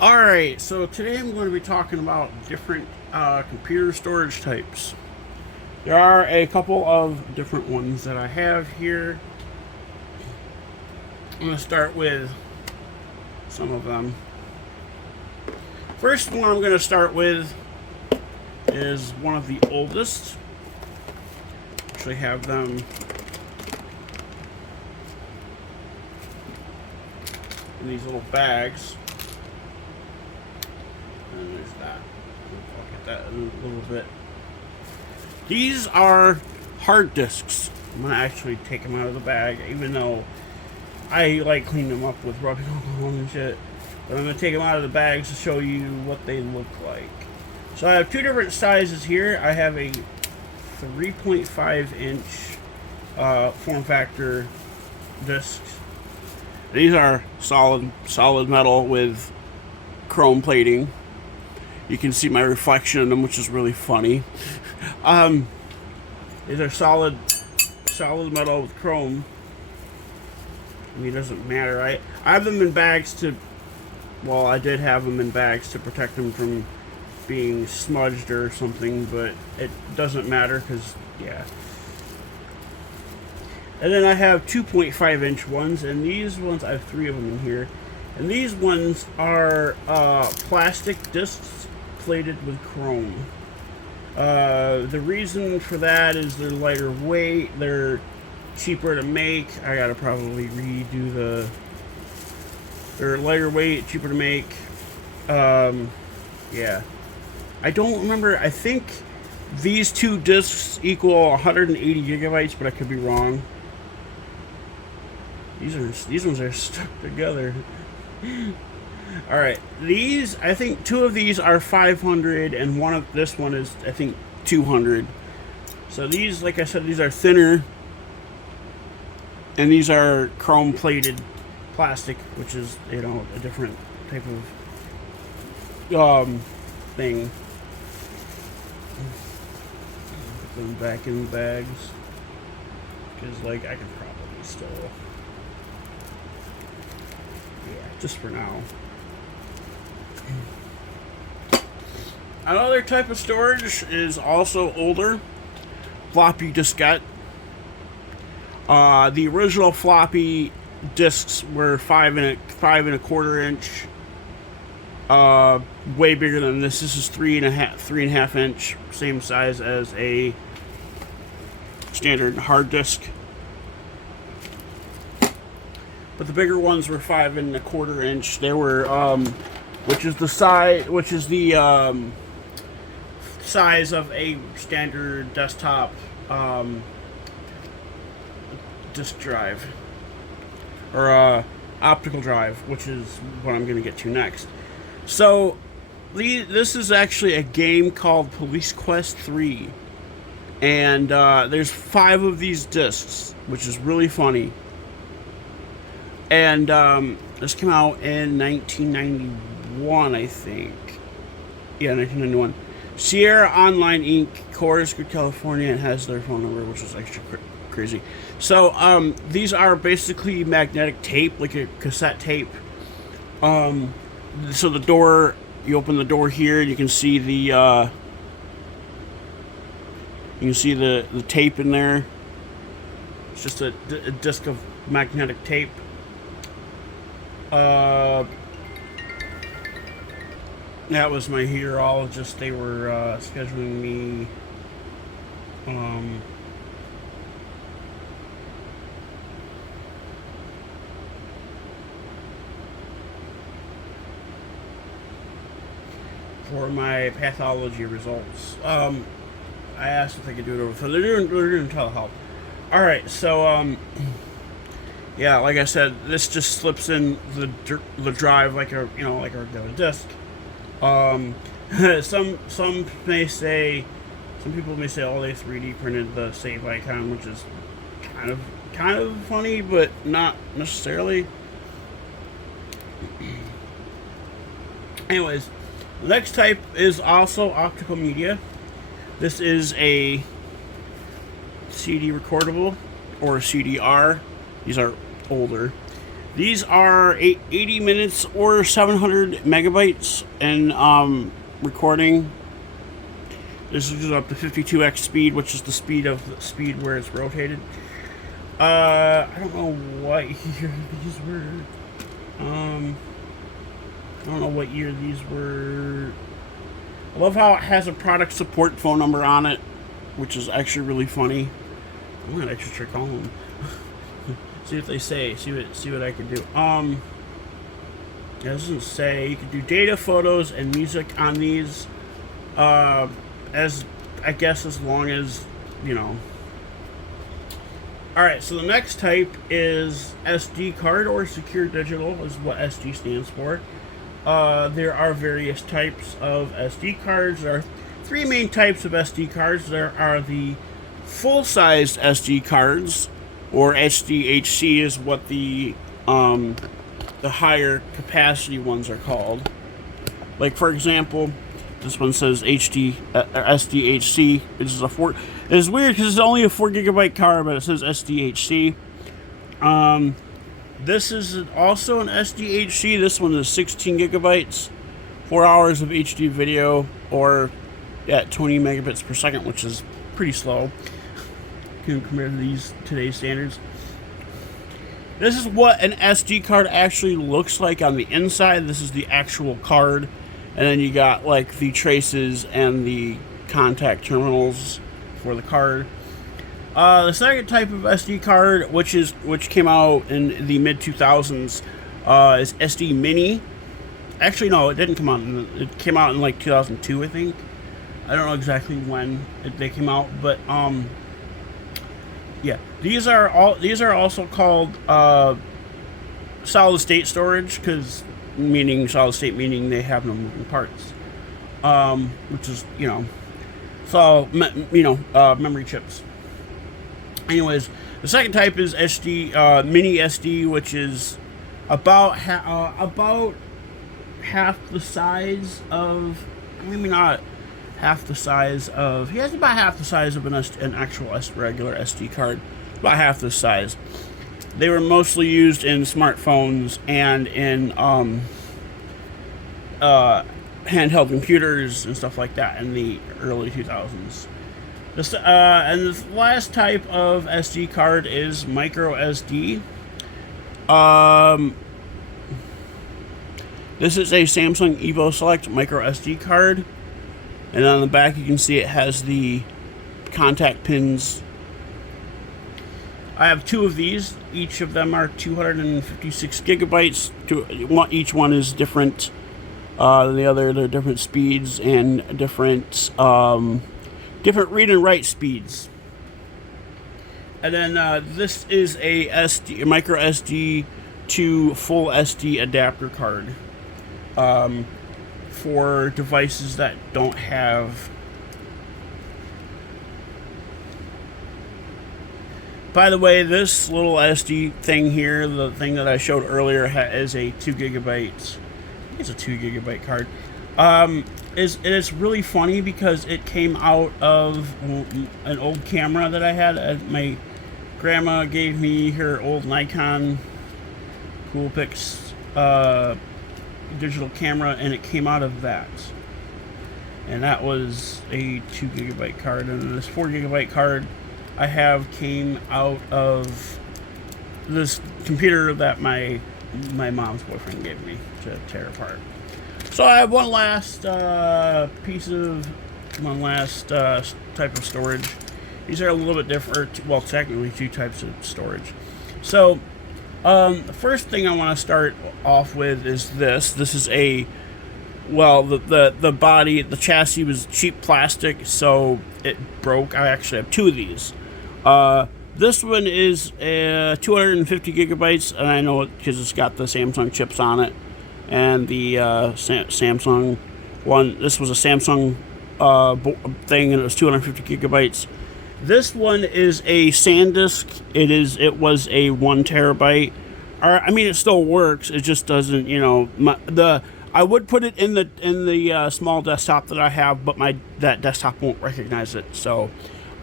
Alright, so today I'm going to be talking about different computer storage types. There are a couple of different ones that I have here. I'm going to start with some of them. First one I'm going to start with is one of the oldest. Actually have them in these little bags. And there's that. I'll get that in a little bit. These are hard disks. I'm going to actually take them out of the bag, even though I like clean them up with rubbing alcohol and shit. But I'm going to take them out of the bags to show you what they look like. So I have two different sizes here. I have a 3.5 inch form factor discs. These are solid metal with chrome plating. You can see my reflection in them, which is really funny. These are solid metal with chrome. I mean, it doesn't matter. I have them in bags to, well, I did have them in bags to protect them from being smudged or something, but it doesn't matter because, yeah. And then I have 2.5 inch ones, and these ones, I have three of them in here. And these ones are plastic discs plated with chrome. The reason for that is they're lighter weight, they're cheaper to make. I gotta probably redo they're lighter weight, cheaper to make. Yeah. I don't remember, I think these two discs equal 180 gigabytes, but I could be wrong. These ones are stuck together. Alright, these, I think two of these are 500 and this one is, I think, 200. So these, like I said, these are thinner. And these are chrome plated plastic, which is, you know, a different type of thing. Put them back in the bags. Because, like, I could probably still, yeah, just for now. Another type of storage is also older, floppy diskette. The original floppy disks were 5.25 inch. Way bigger than this. This is 3.5 inch, same size as a standard hard disk. But the bigger ones were 5.25 inch. They were, which is the size of a standard desktop disk drive, or optical drive, which is what I'm going to get to next. So this is actually a game called Police Quest 3, and there's 5 of these discs, which is really funny. And this came out in 1991, I think. Yeah, 1991. Sierra Online Inc., Coors, California, and has their phone number, which is extra crazy. So these are basically magnetic tape, like a cassette tape. So the door, you open the door here, and you can see the tape in there. It's just a disc of magnetic tape. That was my meteorologist. They were scheduling me for my pathology results. I asked if they could do it over. So they're doing telehealth. All right, so yeah, like I said, this just slips in the drive like a regular disc. Some people may say, oh, they 3D printed the save icon, which is kind of funny, but not necessarily. Anyways, the next type is also optical media. This is a CD recordable, or CDR. These are older. These are 80 minutes or 700 megabytes in recording. This is up to 52x speed, which is the speed where it's rotated. I don't know what year these were. I don't know what year these were. I love how it has a product support phone number on it, which is actually really funny. I'm gonna actually try calling them. See what they say. See what I can do. It doesn't say. You can do data, photos, and music on these. As I guess as long as you know. All right. So the next type is SD card or secure digital is what SD stands for. There are various types of SD cards. There are three main types of SD cards. There are the full-sized SD cards, or SDHC is what the higher capacity ones are called. Like for example, this one says SDHC. It's weird because it's only a 4 gigabyte card, but it says SDHC. This is also an SDHC. This one is 16 gigabytes, 4 hours of HD video, or at 20 megabits per second, which is pretty slow compared to today's standards. This is what an SD card actually looks like on the inside. This is the actual card, and then you got like the traces and the contact terminals for the card. The second type of SD card, which came out in the mid 2000s, is SD Mini. Actually, no, it didn't come out. It came out in like 2002, I think. I don't know exactly when they came out, but yeah, these are also called solid state storage, meaning they have no moving parts, which is memory chips. Anyways, the second type is SD Mini SD, which is about half the size of, maybe not half the size of, he has about half the size of an actual regular SD card, about half the size. They were mostly used in smartphones and in handheld computers and stuff like that in the early 2000s. And the last type of SD card is micro SD. This is a Samsung Evo Select micro SD card, and on the back you can see it has the contact pins. I have two of these. Each of them are 256 gigabytes. Each one is different than the other. They're different speeds and different read and write speeds. And then this is a micro SD to full SD adapter card for devices that don't have. By the way, this little SD thing here, the thing that I showed earlier, is a 2 gigabyte. It's a 2 gigabyte card. It's really funny because it came out of an old camera that I had. My grandma gave me her old Nikon Coolpix digital camera, and it came out of that. And that was a 2 gigabyte card. And this 4 gigabyte card I have came out of this computer that my mom's boyfriend gave me to tear apart. So I have one last type of storage. These are a little bit different. Well, technically two types of storage. So the first thing I want to start off with is this. This is the body, the chassis was cheap plastic, so it broke. I actually have two of these. This one is 250 gigabytes, and I know it because it's got the Samsung chips on it. And the Samsung one, this was a Samsung thing, and it was 250 gigabytes. This one is a SanDisk. It was a 1 terabyte. I mean, it still works. It just doesn't, I would put it in the small desktop that I have, but that desktop won't recognize it. So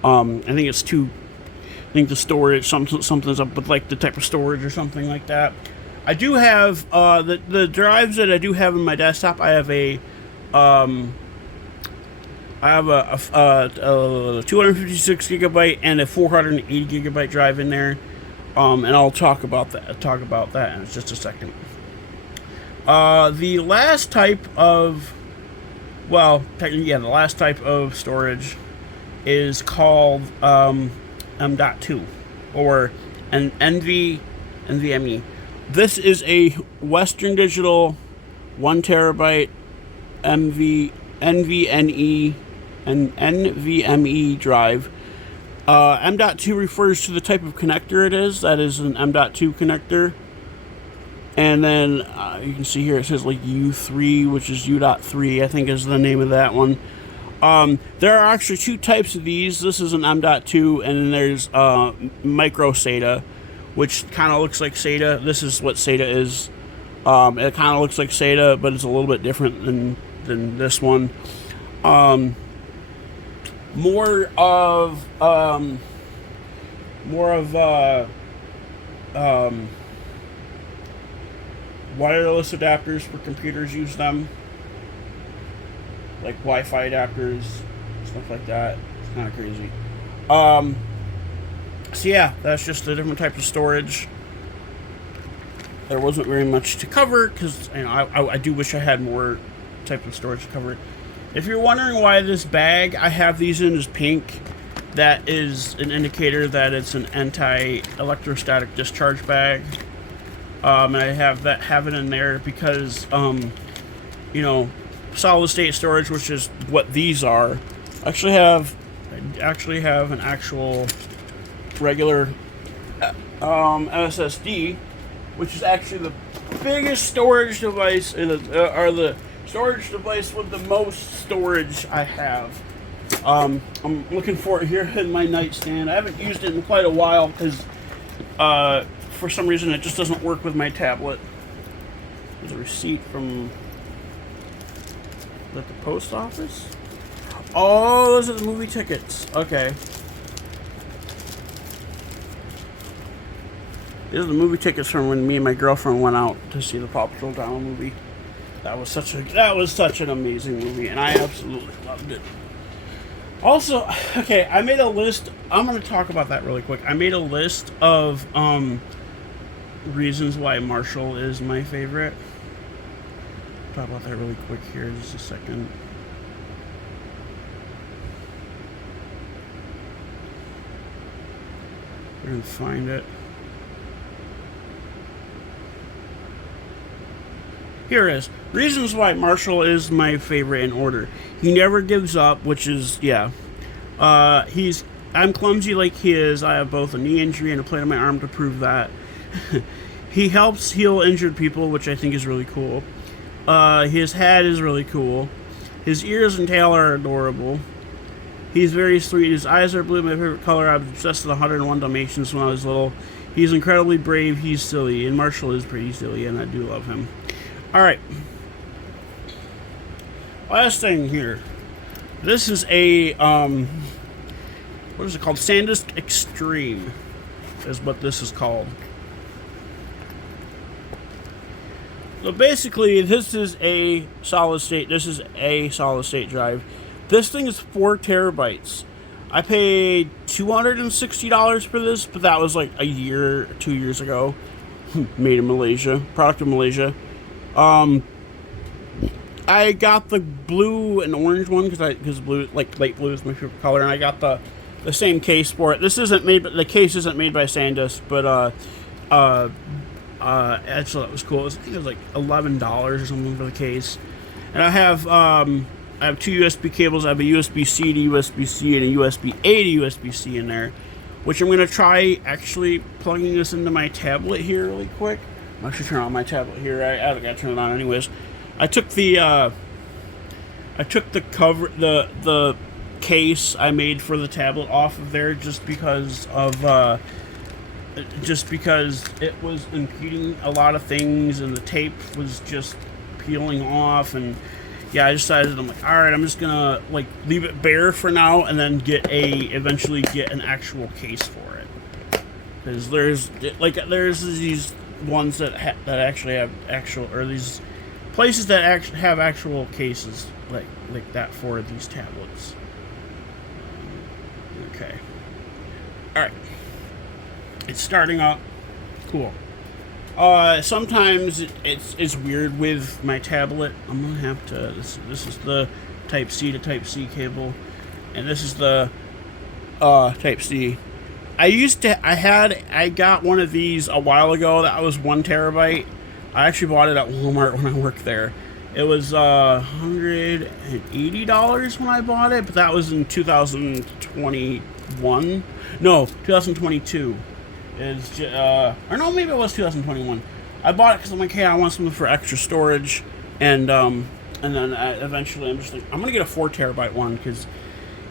I think it's the storage, something's up with like the type of storage or something like that. I do have the drives that I do have in my desktop. Um, I have a 256 gigabyte and a 480 gigabyte drive in there, and I'll talk about that in just a second. The last type of the last type of storage is called M.2 or an NVMe. This is a Western Digital 1 terabyte NVMe and NVMe drive. M.2 refers to the type of connector it is. That is an M.2 connector. And then you can see here it says like U3, which is U.3, I think is the name of that one. There are actually two types of these. This is an M.2, and then there's micro SATA, which kind of looks like SATA. This is what SATA is. It kind of looks like SATA, but it's a little bit different than this one. More of wireless adapters for computers use them, like Wi-Fi adapters, stuff like that. It's kind of crazy. So yeah, that's just the different types of storage. There wasn't very much to cover because I do wish I had more types of storage to cover. If you're wondering why this bag I have these in is pink, that is an indicator that it's an anti-electrostatic discharge bag. And I have it in there because solid state storage, which is what these are, I actually have an actual regular SSD, which is actually the biggest storage device or the storage device with the most storage I have. I'm looking for it here in my nightstand. I haven't used it in quite a while because for some reason it just doesn't work with my tablet. There's a receipt from the post office. Oh, those are the movie tickets. Okay. These are the movie tickets from when me and my girlfriend went out to see the Paw Patrol Donald movie. That was such an amazing movie, and I absolutely loved it. Also, okay, I made a list. I'm going to talk about that really quick. I made a list of reasons why Marshall is my favorite. Talk about that really quick here in just a second. We're going to find it. Here it is. Reasons why Marshall is my favorite in order. He never gives up, which is, yeah. I'm clumsy like he is. I have both a knee injury and a plate on my arm to prove that. He helps heal injured people, which I think is really cool. His hat is really cool. His ears and tail are adorable. He's very sweet. His eyes are blue, my favorite color. I was obsessed with 101 Dalmatians when I was little. He's incredibly brave. He's silly. And Marshall is pretty silly, and I do love him. Alright. Last thing here. This is a, what is it called? SanDisk Extreme is what this is called. So basically, this is a solid state drive. This thing is 4 terabytes. I paid $260 for this, but that was like 2 years ago. Made in Malaysia. Product in Malaysia. I got the blue and orange one because blue, like light blue, is my favorite color, and I got the same case for it. This isn't made, but the case isn't made by SanDisk, but actually that was cool. I think it was like $11 or something for the case. And I have 2 USB cables. I have a USB-C to USB-C and a USB-A to USB-C in there, which I'm gonna try actually plugging this into my tablet here really quick. I'm actually turn on my tablet here. I gotta turn it on anyways. I took the cover, the case I made for the tablet off of there just because it was impeding a lot of things and the tape was just peeling off, and yeah, I decided, I'm like, all right, I'm just gonna like leave it bare for now and then eventually get an actual case for it, because there's ones that actually have actual, or these places that actually have actual cases like that for these tablets. Okay. All right. It's starting up. Cool. Sometimes it's weird with my tablet. I'm gonna have to. This is the Type C to Type C cable, and this is the Type C. I got one of these a while ago. That was 1 terabyte. I actually bought it at Walmart when I worked there. It was $180 when I bought it, but that was in 2021. No, 2022. Or no, maybe it was 2021. I bought it because I'm like, hey, I want something for extra storage, and then eventually I'm just like, I'm gonna get a 4 terabyte one because,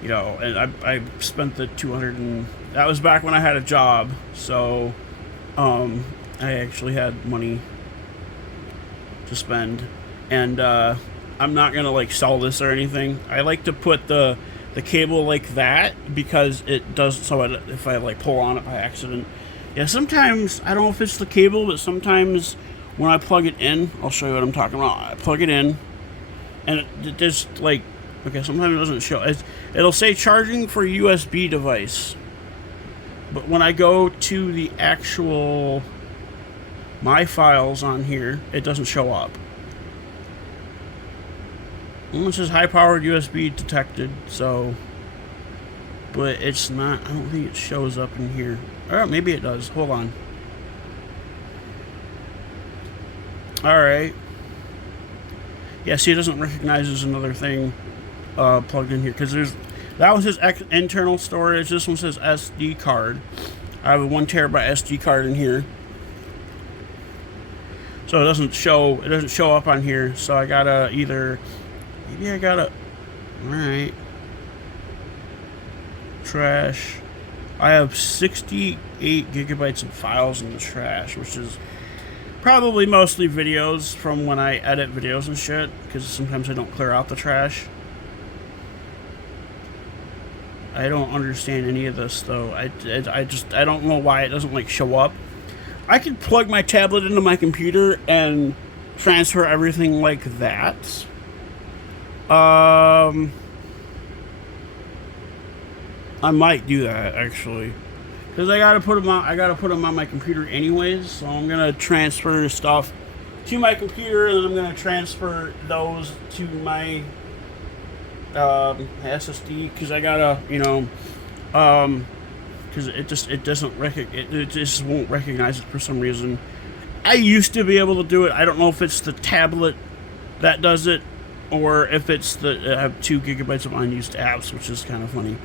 and I spent the 200, and that was back when I had a job, so I actually had money to spend, and I'm not gonna like sell this or anything. I like to put the cable like that because it does, so if I like pull on it by accident. Yeah, sometimes, I don't know if it's the cable, but sometimes when I plug it in, I'll show you what I'm talking about. I plug it in, and it just, like, okay, sometimes it doesn't show. It'll say charging for USB device. But when I go to the actual, my files on here, it doesn't show up. It says high-powered USB detected, so, but it's not, I don't think it shows up in here. Or maybe it does. Hold on. Alright. Yeah, see, it doesn't recognize there's another thing plugged in here. Because that was his internal storage. This one says SD card. I have a 1 terabyte SD card in here. So it doesn't show up on here. So I gotta alright. Trash. I have 68 gigabytes of files in the trash, which is probably mostly videos from when I edit videos and shit, because sometimes I don't clear out the trash. I don't understand any of this, though. I don't know why it doesn't, like, show up. I could plug my tablet into my computer and transfer everything like that. I might do that, actually, because I gotta put them on my computer anyways. So I'm gonna transfer stuff to my computer, and then I'm gonna transfer those to my SSD, because I gotta, because it just won't recognize it for some reason. I used to be able to do it. I don't know if it's the tablet that does it, or if it's I have 2 gigabytes of unused apps, which is kind of funny.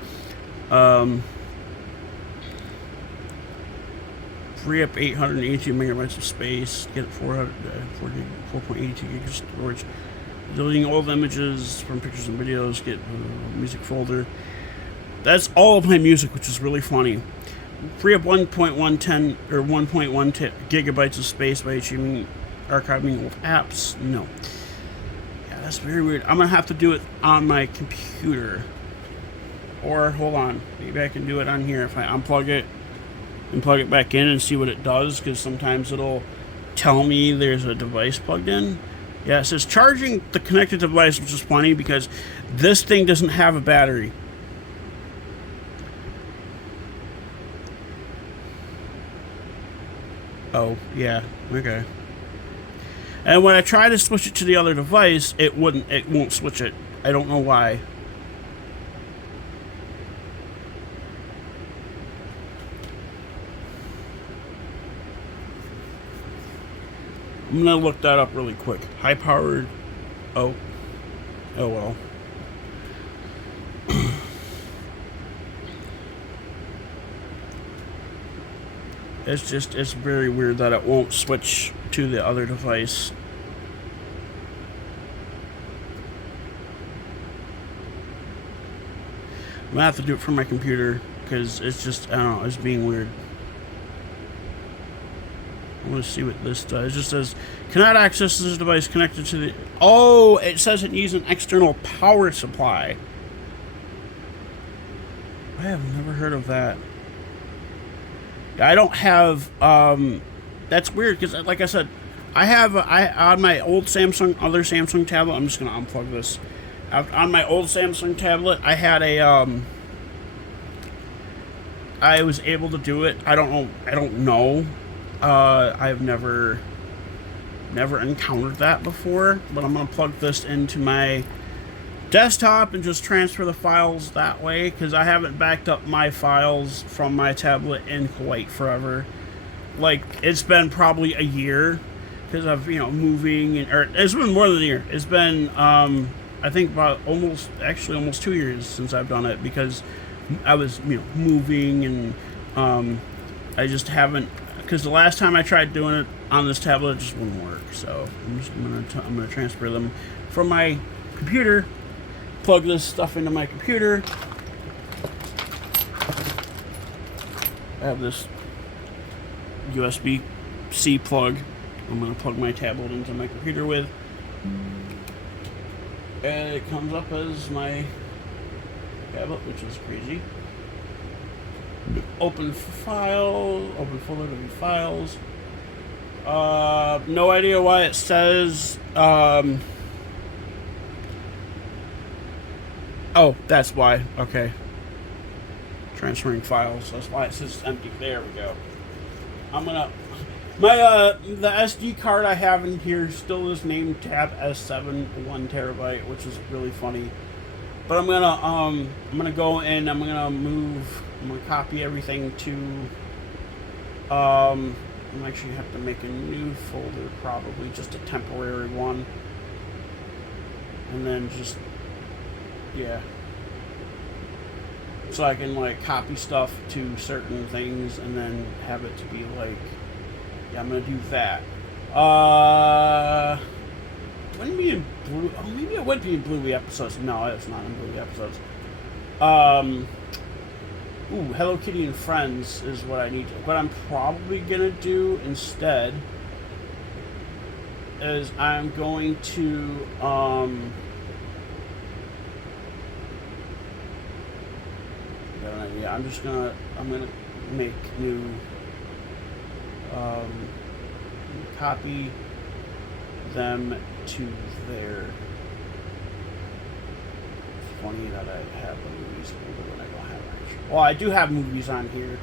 Free up 882 megabytes of space, get 4.82 gigs of storage, deleting old images from pictures and videos, get music folder. That's all of my music, which is really funny. Free up 1.110 or 1.1 gigabytes of space by archiving old apps. No. Yeah, that's very weird. I'm gonna have to do it on my computer. Or, hold on, maybe I can do it on here if I unplug it and plug it back in and see what it does, because sometimes it'll tell me there's a device plugged in. Yeah, it says charging the connected device, which is funny because this thing doesn't have a battery. Oh, yeah, okay. And when I try to switch it to the other device, it won't switch it. I don't know why. I'm gonna look that up really quick. High powered. Oh well. It's very weird that it won't switch to the other device. I'm gonna have to do it from my computer because it's just, I don't know, it's being weird. I want to see what this does. It just says, cannot access this device connected to the... Oh, it says it needs an external power supply. I have never heard of that. I don't have that's weird because, like I said, I on my old other Samsung tablet. I'm just gonna unplug this. On my old Samsung tablet, I had I was able to do it. I don't know. I've never encountered that before, but I'm gonna plug this into my desktop and just transfer the files that way because I haven't backed up my files from my tablet in Kuwait forever. Like, it's been probably a year because of moving, or it's been more than a year. It's been I think about almost 2 years since I've done it because I was moving, and I just haven't, because the last time I tried doing it on this tablet, it just wouldn't work. So I'm gonna transfer them from my computer, plug this stuff into my computer. I have this USB-C plug I'm gonna plug my tablet into my computer with, and it comes up as my tablet, which is crazy. Open file, open folder, open files. No idea why it says, oh, that's why. Okay. Transferring files. That's why it says empty. There we go. I'm gonna, the SD card I have in here still is named Tab S7 1 terabyte, which is really funny. But I'm gonna go in. I'm gonna copy everything to. I'm actually have to make a new folder, probably just a temporary one, and then just so I can like copy stuff to certain things and then have it to be like, I'm gonna do that. Wouldn't be in Blue. Oh, maybe it would be in Bluey episodes. No, it's not in Bluey episodes. Hello Kitty and Friends is what I need to. What I'm probably gonna do instead is I'm going to I'm gonna make new copy them to there. It's funny that I have the movies when I don't have actually. Well, I do have movies on here,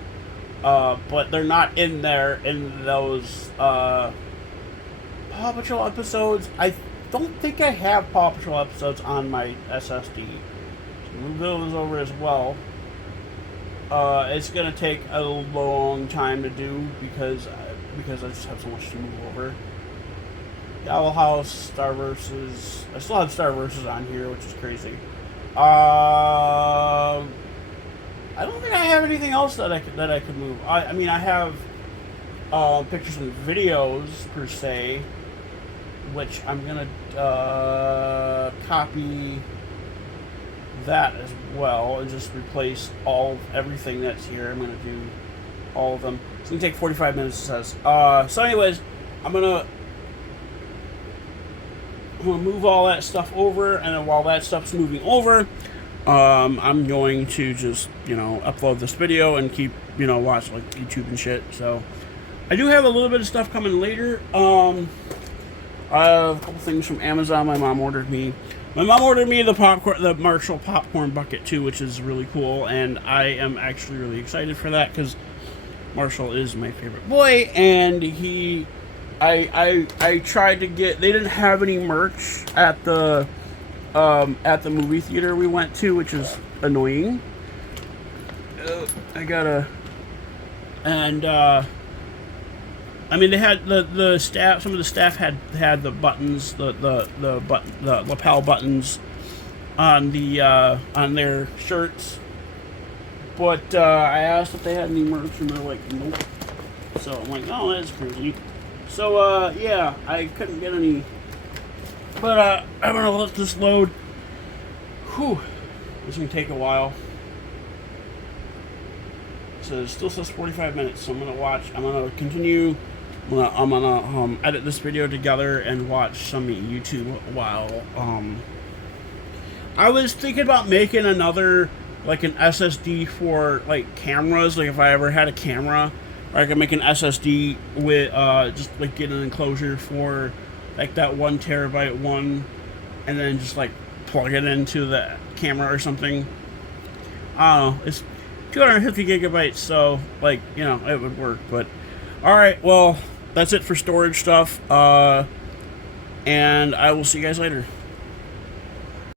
but they're not in there in those Paw Patrol episodes. I don't think I have Paw Patrol episodes on my SSD. So move those over as well. It's gonna take a long time to do because I just have so much to move over. Owl House, Star Versus. I still have Star Versus on here, which is crazy. I don't think I have anything else that I could move. I mean, I have pictures and videos per se, which I'm gonna copy that as well and just replace everything that's here. I'm gonna do all of them. It's gonna take 45 minutes, it says. So anyways, I'm gonna move all that stuff over, and then while that stuff's moving over, I'm going to just upload this video and keep watch like YouTube and shit. So I do have a little bit of stuff coming later. I have a couple things from Amazon. My mom ordered me the Marshall popcorn bucket too, which is really cool, and I am actually really excited for that because Marshall is my favorite boy, and I tried to get. They didn't have any merch at the movie theater we went to, which is annoying. I mean, they had the staff. Some of the staff had the buttons, the lapel buttons on their shirts. But I asked if they had any merch, and they're like, nope. So I'm like, oh, that's crazy. So yeah, I couldn't get any. But I'm gonna let this load. Whew, it's gonna take a while. So it still says 45 minutes. So I'm gonna continue. I'm gonna edit this video together and watch some YouTube while I was thinking about making another like an SSD for like cameras, like if I ever had a camera Or I can make an SSD with just like get an enclosure for like that 1 terabyte one, and then just like plug it into the camera or something. I don't know. It's 250 gigabytes, so like it would work. But all right, well that's it for storage stuff. And I will see you guys later.